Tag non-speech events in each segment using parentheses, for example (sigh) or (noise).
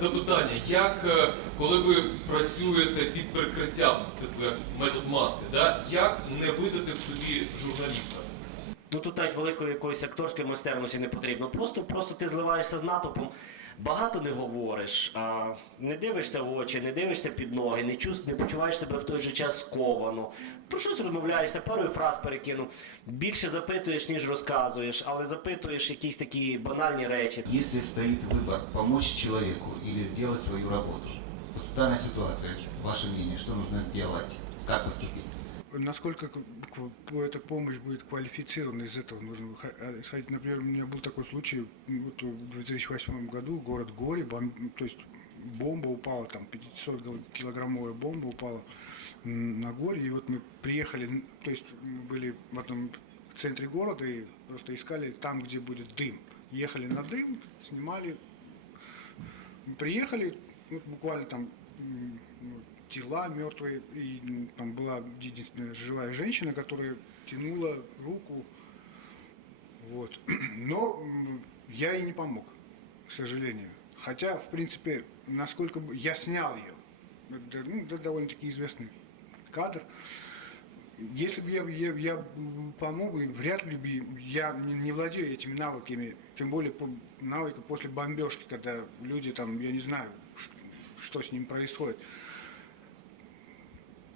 запитання. Як, е, коли ви працюєте під прикриттям, типу як метод маски, да? як не видати в собі журналіста? Ну тут навіть великої якоїсь акторської майстерності не потрібно. Просто, просто ти зливаєшся з натовпом, багато не говориш, а не дивишся в очі, не дивишся під ноги, не, чувств, не почуваєш себе в той же час сковано. Про щось розмовляєшся, парою фраз перекинув. Більше запитуєш, ніж розказуєш, але запитуєш якісь такі банальні речі. Если стоит выбор помочь человеку или сделать свою работу, вот в данной ситуации, ваше мнение, что нужно сделать, как поступить? Насколько эта помощь будет квалифицирована, из этого нужно выхо- э, исходить. Например, у меня был такой случай вот в 2008 году, город Гори, бом- то есть бомба упала, там 500 гил- килограммовая бомба упала на горе, и вот мы приехали, то есть мы были в одном центре города и просто искали там, где будет дым. Ехали на дым, снимали приехали, вот буквально там ну, тела мертвые, и там была единственная живая женщина, которая тянула руку. Вот. (clears throat) Но я ей не помог, к сожалению. Хотя, в принципе, насколько я снял ее. Это, ну, это довольно-таки известный кадр. Если бы я, я, я помог, вряд ли бы я не, не владею этими навыками, тем более по, навыка после бомбежки, когда люди там, я не знаю, что, что с ним происходит.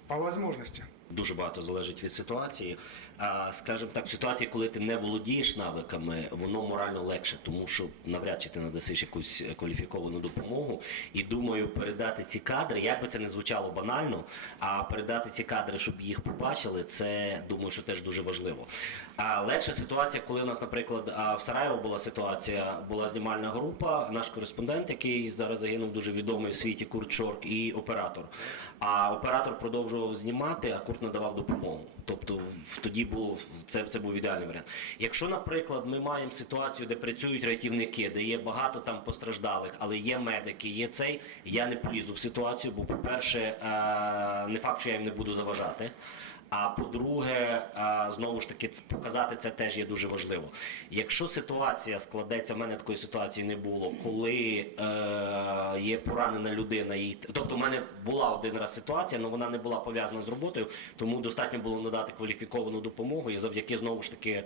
По возможности. Дуже багато залежить від ситуації. А скажімо так, в ситуації, коли ти не володієш навиками, воно морально легше, тому що навряд чи ти надасиш якусь кваліфіковану допомогу. І думаю, передати ці кадри, як би це не звучало банально, а передати ці кадри, щоб їх побачили, це думаю, що теж дуже важливо. А легша ситуація, коли у нас, наприклад, в Сараєво була ситуація, була знімальна група, наш кореспондент, який зараз загинув дуже відомий в світі Курт Шорк, і оператор. А оператор продовжував знімати, а Курт надавав допомогу. Тобто тоді було це, це був ідеальний варіант. Якщо, наприклад, ми маємо ситуацію, де працюють рятівники, де є багато там постраждалих, але є медики, є цей, я не полізу в ситуацію, бо, по-перше, е, не факт, що я їм не буду заважати. А по-друге, знову ж таки, показати це теж є дуже важливо. Якщо ситуація складеться, в мене такої ситуації не було, коли е, є поранена людина, і тобто в мене була один раз ситуація, але вона не була пов'язана з роботою, тому достатньо було надати кваліфіковану допомогу і завдяки знову ж таки.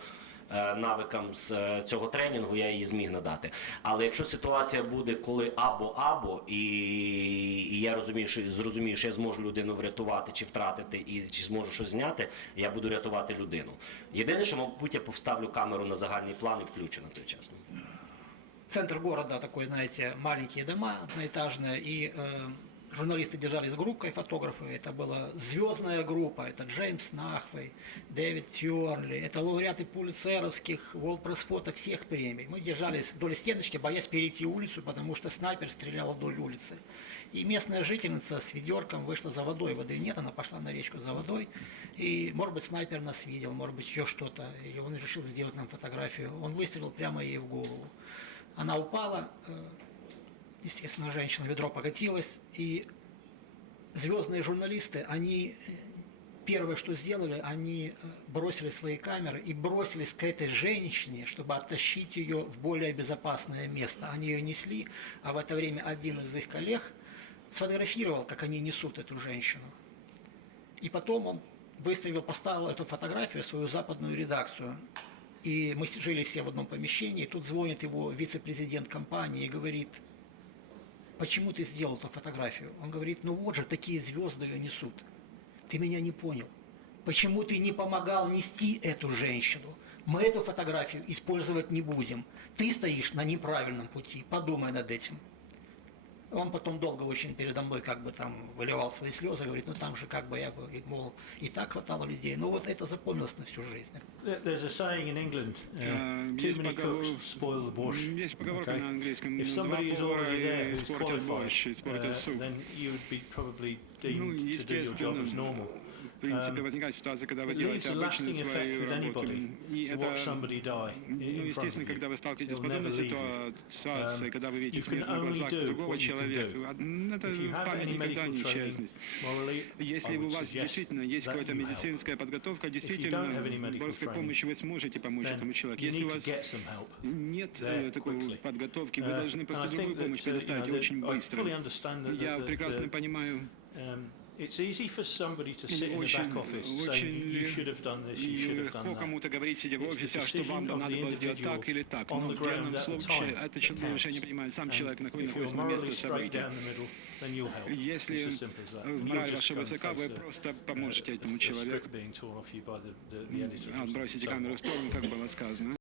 е, Навикам з е, цього тренінгу я її зміг надати. Але якщо ситуація буде коли або або, і, і я розумію, що зрозумію, що я зможу людину врятувати чи втратити, і чи зможу щось зняти, я буду рятувати людину. Єдине, що мабуть, я поставлю камеру на загальний план і включу на той час. центр города такой, знаете, маленькие дома одноэтажные, и э, журналисты держались группой, фотографы, это была звездная группа, это Джеймс Нахвей, Дэвид Тьюарли, это лауреаты пулицеровских, World Press Photo, всех премий. Мы держались вдоль стеночки, боясь перейти улицу, потому что снайпер стрелял вдоль улицы. И местная жительница с ведерком вышла за водой, воды нет, она пошла на речку за водой, и, может быть, снайпер нас видел, может быть, еще что-то, или он решил сделать нам фотографию, он выстрелил прямо ей в голову. Она упала, э, естественно, женщина, ведро покатилось, и звездные журналисты, они э, первое, что сделали, они э, бросили свои камеры и бросились к этой женщине, чтобы оттащить ее в более безопасное место. Они ее несли, а в это время один из их коллег сфотографировал, как они несут эту женщину. И потом он выставил, поставил эту фотографию в свою западную редакцию. И мы жили все в одном помещении, и тут звонит его вице-президент компании и говорит, почему ты сделал эту фотографию? Он говорит, ну вот же, такие звезды ее несут. Ты меня не понял. Почему ты не помогал нести эту женщину? Мы эту фотографию использовать не будем. Ты стоишь на неправильном пути. Подумай над этим. Он потом долго очень передо мной как бы там выливал свои слезы, говорит, ну там же как бы я бы, и, мол, и так хватало людей. Ну вот это запомнилось на всю жизнь. There- There's a saying in England, uh, Э, too many cooks spoil the borscht. Есть поговорка okay? на английском, If два somebody is повара испортят борщ, испортят uh, суп. then you would be probably Ну, deemed to do your job as normal. В принципе, возникает ситуация, когда вы делаете обычную свою работу. И это, ну, естественно, когда вы сталкиваетесь с подобной ситуацией, Um, когда вы видите смерть на глазах другого человека, это память никогда не исчезнет. Если у вас действительно есть какая-то медицинская подготовка, действительно, training, помощи вы сможете помочь этому человеку. Если у вас нет э, такой подготовки, вы Uh, должны просто другую помощь uh, предоставить очень быстро. Я прекрасно понимаю, um, It's easy for somebody to sit in the back office saying you should have done this, you should have done that. кому-то говорить, сидя в офисе, а что вам надо было сделать так или так. Но в данном случае это решение принимает сам человек, if находится you're на месте события. Если э, мораль ваша высока, вы просто поможете этому человеку. Отбросите камеру в сторону, как было сказано.